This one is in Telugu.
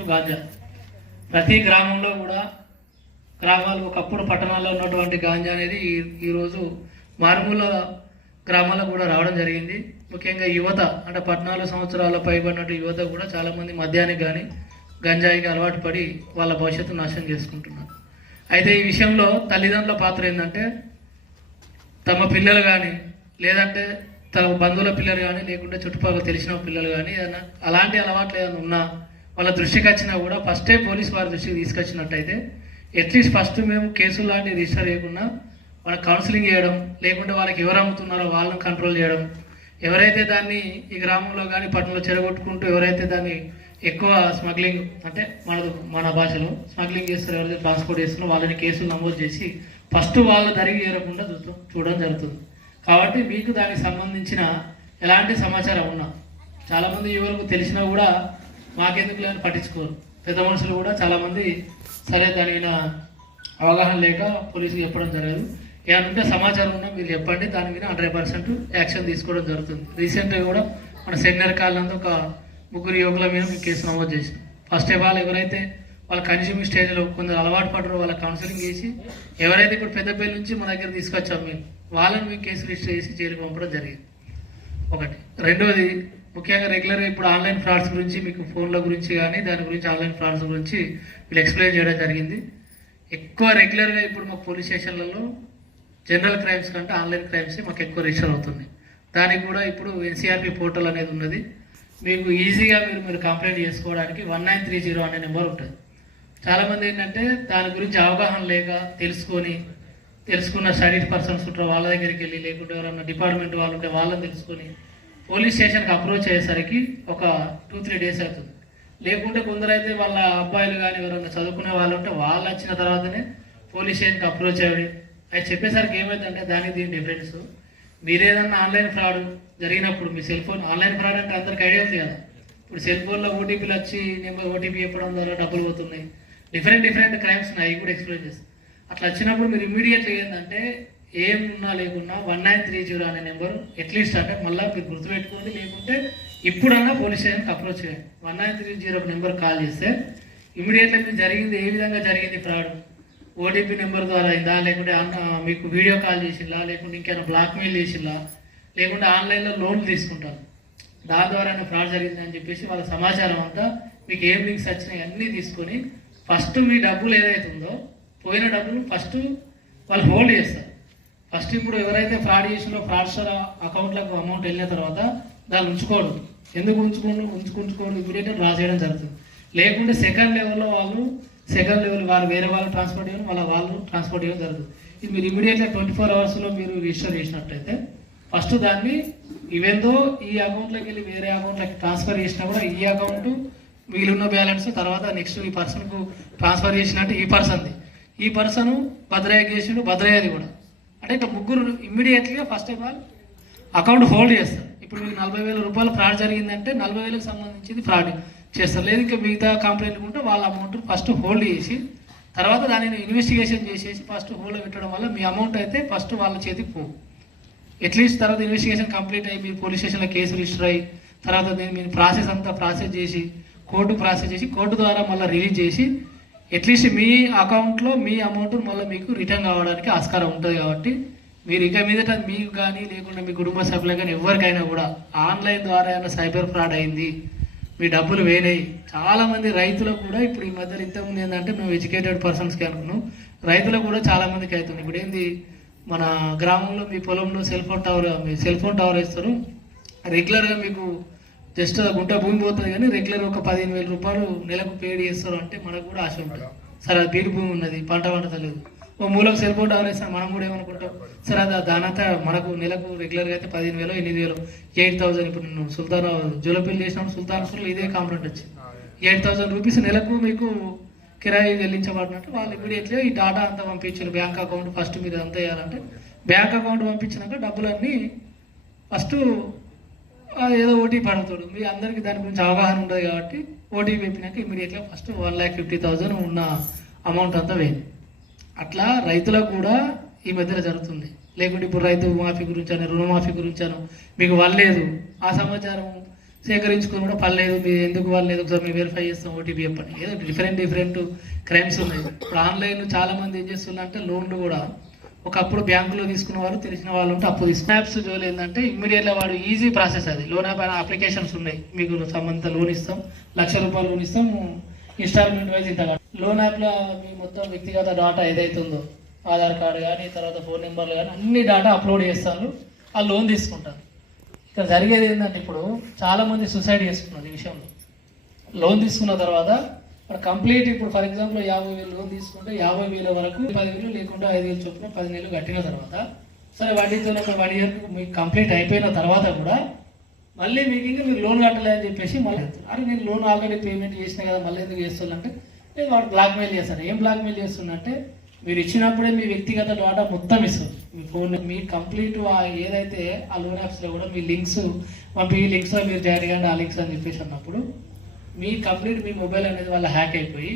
నెక్స్ట్ గాంజా. ప్రతి గ్రామంలో కూడా గ్రామాలు ఒకప్పుడు పట్టణాల్లో ఉన్నటువంటి గాంజా అనేది ఈరోజు మారుమూల గ్రామాలకు కూడా రావడం జరిగింది. ముఖ్యంగా యువత అంటే 14 సంవత్సరాల పైబడినట్టు యువత కూడా చాలామంది మద్యానికి కానీ గంజాయికి అలవాటు పడి వాళ్ళ భవిష్యత్తు నాశనం చేసుకుంటున్నారు. అయితే ఈ విషయంలో తల్లిదండ్రుల పాత్ర ఏంటంటే తమ పిల్లలు కానీ లేదంటే తమ బంధువుల పిల్లలు కానీ లేకుంటే చుట్టుపక్కల తెలిసిన పిల్లలు కానీ ఏదైనా అలాంటి అలవాట్లు ఏదైనా ఉన్నా వాళ్ళ దృష్టికి వచ్చినా కూడా ఫస్టే పోలీస్ వారి దృష్టికి తీసుకొచ్చినట్టయితే అట్లీస్ట్ ఫస్ట్ మేము కేసులు లాంటివి రిజిస్టర్ చేయకుండా వాళ్ళకి కౌన్సిలింగ్ చేయడం, లేకుంటే వాళ్ళకి ఎవరు అమ్ముతున్నారో వాళ్ళని కంట్రోల్ చేయడం, ఎవరైతే దాన్ని ఈ గ్రామంలో కానీ పట్టణంలో చెడగొట్టుకుంటూ ఎవరైతే దాన్ని ఎక్కువ స్మగ్లింగ్ అంటే మన భాషలో స్మగ్లింగ్ చేస్తారు, ఎవరైతే ట్రాన్స్పోర్ట్ చేస్తున్నారో వాళ్ళని కేసులు నమోదు చేసి ఫస్ట్ వాళ్ళ దరికి చేరకుండా చూడడం జరుగుతుంది. కాబట్టి మీకు దానికి సంబంధించిన ఎలాంటి సమాచారం ఉన్నా చాలామంది యువకులకు తెలిసినా కూడా మాకెందుకు లేని పట్టించుకోరు. పెద్ద మనుషులు కూడా చాలామంది సరే దాని మీద అవగాహన లేక పోలీసులు చెప్పడం జరగదు. ఏమంటే సమాచారం ఉన్నా మీరు చెప్పండి, దాని మీద 100% యాక్షన్ తీసుకోవడం జరుగుతుంది. రీసెంట్గా కూడా మన సెమినార్ కాలంలో ఒక 3 యువకుల మీద మీకు కేసు నమోదు చేసి ఫస్ట్ ఆఫ్ ఆల్ ఎవరైతే వాళ్ళ కన్స్యూమింగ్ స్టేజ్లో కొందరు అలవాటు పడరో వాళ్ళ కౌన్సిలింగ్ చేసి ఎవరైతే ఇప్పుడు పెద్దపల్లి నుంచి మన దగ్గర తీసుకొచ్చాం మేము వాళ్ళని మీకు కేసు రిజిస్టర్ చేసి జైలుకి పంపడం జరిగింది. ఒకటి. రెండవది ముఖ్యంగా రెగ్యులర్గా ఇప్పుడు ఆన్లైన్ ఫ్రాడ్స్ గురించి మీకు ఫోన్ల గురించి కానీ దాని గురించి ఆన్లైన్ ఫ్రాడ్స్ గురించి వీళ్ళు ఎక్స్ప్లెయిన్ చేయడం జరిగింది. ఎక్కువ రెగ్యులర్గా ఇప్పుడు మాకు పోలీస్ స్టేషన్లలో జనరల్ క్రైమ్స్ కంటే ఆన్లైన్ క్రైమ్స్ మాకు ఎక్కువ రిజిస్టర్ అవుతుంది. దానికి కూడా ఇప్పుడు ఎన్సీఆర్పీ పోర్టల్ అనేది ఉన్నది. మీకు ఈజీగా మీరు కంప్లైంట్ చేసుకోవడానికి 1930 అనే నెంబర్ ఉంటుంది. చాలామంది ఏంటంటే దాని గురించి అవగాహన లేక తెలుసుకున్న స్టడీడ్ పర్సన్స్ ఉంటారు వాళ్ళ దగ్గరికి వెళ్ళి, లేకుంటే ఎవరన్నా డిపార్ట్మెంట్ వాళ్ళు ఉంటే వాళ్ళని తెలుసుకొని పోలీస్ స్టేషన్కి అప్రోచ్ అయ్యేసరికి ఒక 2-3 డేస్ అవుతుంది. లేకుంటే కొందరైతే వాళ్ళ అబ్బాయిలు కానీ ఎవరైనా చదువుకునే వాళ్ళు ఉంటే వాళ్ళు వచ్చిన తర్వాతనే పోలీస్ స్టేషన్కి అప్రోచ్ అయ్యి అది చెప్పేసరికి ఏమైందంటే దానికి దీని డిఫరెన్స్. మీరేదన్నా ఆన్లైన్ ఫ్రాడ్ జరిగినప్పుడు మీ సెల్ ఫోన్ ఆన్లైన్ ఫ్రాడ్ అంటే అందరికి ఐడియా ఉంది కదా. ఇప్పుడు సెల్ ఫోన్లో ఓటీపీలు వచ్చి ఓటీపీ చెప్పడం ద్వారా డబ్బులు పోతున్నాయి. డిఫరెంట్ క్రైమ్స్ ఉన్నాయి, కూడా ఎక్స్ప్లెయిన్ చేస్తాను. అట్లా వచ్చినప్పుడు మీరు ఇమీడియట్గా ఏంటంటే ఏమున్నా లేకున్నా 1930 అనే నెంబరు అట్లీస్ట్ అంటే మళ్ళీ మీరు గుర్తుపెట్టుకోండి, లేకుంటే ఇప్పుడన్నా పోలీస్ స్టేషన్కి అప్రోచ్ చేయండి. 1930 నెంబర్ కాల్ చేస్తే ఇమీడియట్గా మీకు జరిగింది ఏ విధంగా జరిగింది ఫ్రాడ్, ఓటీపీ నెంబర్ ద్వారా అయిందా, లేకుంటే మీకు వీడియో కాల్ చేసిందా, లేకుంటే ఇంకేమైనా బ్లాక్మెయిల్ చేసిందా, లేకుంటే ఆన్లైన్లో లోన్లు తీసుకుంటారు దాని ద్వారా ఫ్రాడ్ జరిగింది అని చెప్పేసి వాళ్ళ సమాచారం అంతా మీకు ఏం లింక్స్ వచ్చినాయి అన్నీ తీసుకొని ఫస్ట్ మీ డబ్బులు ఏదైతే ఉందో పోయిన డబ్బులు ఫస్ట్ వాళ్ళు హోల్డ్ చేస్తారు. ఫస్ట్ ఇప్పుడు ఎవరైతే ఫ్రాడ్ చేసినో ఫ్రాడ్స్టర్ అకౌంట్లకు అమౌంట్ వెళ్ళిన తర్వాత దాన్ని ఉంచుకోవడం. ఎందుకు ఉంచుకోవడం ఇమీడియట్గా డ్రా చేయడం జరుగుతుంది. లేకుంటే సెకండ్ లెవెల్ వాళ్ళు వేరే వాళ్ళు ట్రాన్స్పోర్ట్ చేయడం వాళ్ళు ట్రాన్స్పోర్ట్ చేయడం జరుగుతుంది. ఇది మీరు ఇమీడియట్గా 24 అవర్స్లో మీరు రిజిస్టర్ చేసినట్టయితే ఫస్ట్ దాన్ని ఈవెందో ఈ అకౌంట్లోకి వెళ్ళి వేరే అకౌంట్లోకి ట్రాన్స్ఫర్ చేసినా కూడా ఈ అకౌంట్ మిగిలిన బ్యాలెన్స్ తర్వాత నెక్స్ట్ ఈ పర్సన్కు ట్రాన్స్ఫర్ చేసినట్టు ఈ పర్సన్ భద్రయ్య చేసిండు, భద్రయ్యది కూడా అంటే ఇట్లా ముగ్గురు ఇమ్మీడియట్గా first of all account hold చేస్తారు. ఇప్పుడు మీకు 40,000 రూపాయలు ఫ్రాడ్ జరిగిందంటే 40,000కి సంబంధించింది ఫ్రాడ్ చేస్తారు. లేదు ఇంకా మిగతా కంప్లైంట్ ఉంటే వాళ్ళ అమౌంట్ ఫస్ట్ హోల్డ్ చేసి తర్వాత దానిని ఇన్వెస్టిగేషన్ చేసేసి ఫస్ట్ హోల్డ్ పెట్టడం వల్ల మీ అమౌంట్ అయితే ఫస్ట్ వాళ్ళ చేతికి పోవు. అట్లీస్ట్ తర్వాత ఇన్వెస్టిగేషన్ కంప్లీట్ అయ్యి మీరు పోలీస్ స్టేషన్లో కేసు రిజిస్టర్ అయ్యి తర్వాత మీరు ప్రాసెస్ చేసి కోర్టు ద్వారా మళ్ళీ రిలీజ్ చేసి అట్లీస్ట్ మీ అకౌంట్లో మీ అమౌంట్ మళ్ళీ మీకు రిటర్న్ కావడానికి ఆస్కారం ఉంటుంది. కాబట్టి మీరు ఇక మీదట మీకు కానీ లేకుండా మీ కుటుంబ సభ్యులకు కానీ ఎవరికైనా కూడా ఆన్లైన్ ద్వారా ఏమైనా సైబర్ ఫ్రాడ్ అయింది, మీ డబ్బులు వేనాయి. చాలామంది రైతులకు కూడా ఇప్పుడు ఈ మధ్యలో ఇంతకుముందు ఏంటంటే మేము ఎడ్యుకేటెడ్ పర్సన్స్కి అనుకున్నాం, రైతులకు కూడా చాలామందికి అవుతుంది. ఇప్పుడు ఏంది మన గ్రామంలో మీ పొలంలో సెల్ ఫోన్ టవర్ వేస్తారు, రెగ్యులర్గా మీకు జస్ట్ గుంట భూమి పోతుంది కానీ రెగ్యులర్ ఒక 15,000 రూపాయలు నెలకు పేడ్ చేస్తారు అంటే మనకు కూడా ఆశ ఉంటుంది. సరే అది బీడు భూమి ఉన్నది, పంట పండుతలేదు, ఓ మూలకు సెల్ ఫోన్ టవర్ వేస్తాం, మనం కూడా ఏమనుకుంటాం సరే అది దానంతా మనకు నెలకు రెగ్యులర్గా అయితే 15,000 8,000 8,000. ఇప్పుడు నేను జూలపల్లి చేసినప్పుడు సుల్తాన్పూర్లో ఇదే కాంప్లైంట్ వచ్చింది. 8,000 రూపీస్ నెలకు మీకు కిరాయి చెల్లించబడినట్టు వాళ్ళు ఇమీడియట్గా ఈ డాటా అంతా పంపించారు బ్యాంక్ అకౌంట్. ఫస్ట్ మీరు అంతా వేయాలంటే బ్యాంక్ అకౌంట్ పంపించినాక డబ్బులన్నీ ఫస్ట్ ఏదో ఓటీపీ అడుగుతాడు. మీ అందరికీ దాని గురించి అవగాహన ఉండదు కాబట్టి ఓటీపీ చెప్పినాక ఇమీడియట్గా ఫస్ట్ 1,50,000 ఉన్న అమౌంట్ అంతా వేయండి. అట్లా రైతులకు కూడా ఈ మధ్యలో జరుగుతుంది. లేకుంటే ఇప్పుడు రైతు మాఫీ గురించి అని రుణమాఫీ గురించి అను మీకు వల్లేదు ఆ సమాచారం సేకరించుకొని కూడా పర్లేదు మీరు ఎందుకు వాళ్ళలేదు ఒకసారి మేము వెరిఫై చేస్తాం ఓటీపీ చెప్పండి. ఏదో డిఫరెంట్ క్రైమ్స్ ఉన్నాయి. ఇప్పుడు ఆన్లైన్ చాలా మంది ఏం చేస్తున్నారు అంటే లోన్లు కూడా ఒకప్పుడు బ్యాంకులో తీసుకున్న వారు తెలిసిన వాళ్ళు ఉంటే అప్పు తీసుకున్న యాప్స్ జోలు ఏంటంటే ఇమ్మీడియట్గా వాడు ఈజీ ప్రాసెస్ అది. లోన్ యాప్ అప్లికేషన్స్ ఉన్నాయి, మీకు సంబంధిత లోన్ ఇస్తాం, ₹1,00,000 లోన్ ఇస్తాం, ఇన్స్టాల్మెంట్ వైజ్ ఇంత. లోన్ యాప్లో మీ మొత్తం వ్యక్తిగత డేటా ఏదైతుందో ఆధార్ కార్డు కానీ తర్వాత ఫోన్ నెంబర్లు కానీ అన్ని డేటా అప్లోడ్ చేస్తారు, ఆ లోన్ తీసుకుంటారు. ఇక్కడ జరిగేది ఏంటంటే ఇప్పుడు చాలామంది సూసైడ్ చేసుకున్నారు ఈ విషయంలో. లోన్ తీసుకున్న తర్వాత ఇప్పుడు కంప్లీట్ ఇప్పుడు ఫర్ ఎగ్జాంపుల్ 50,000 లోన్ తీసుకుంటే 50,000 వరకు 10,000 లేకుండా 5,000 చొప్పున 10 నెలలు కట్టిన తర్వాత సరే వడ్డీతో ఒక 1 ఇయర్ మీకు కంప్లీట్ అయిపోయిన తర్వాత కూడా మళ్ళీ మీకు ఇంకా మీరు లోన్ కట్టలేదని చెప్పేసి మళ్ళీ అరే నేను లోన్ ఆల్రెడీ పేమెంట్ చేసినా కదా మళ్ళీ ఎందుకు చేస్తుందంటే నేను వాడు బ్లాక్మెయిల్ చేస్తాను. ఏం బ్లాక్మెయిల్ చేస్తుందంటే మీరు ఇచ్చినప్పుడే మీ వ్యక్తిగత డేటా మొత్తం ఇస్తుంది, మీ ఫోన్ మీ కంప్లీట్ ఏదైతే ఆ లోన్ యాప్స్లో కూడా మీ లింక్స్ పంపి ఈ లింక్స్లో మీరు జాయిన్ కండి ఆ లింక్స్ అని చెప్పేసి అన్నప్పుడు మీ కంప్లీట్ మీ మొబైల్ అనేది వాళ్ళ హ్యాక్ అయిపోయి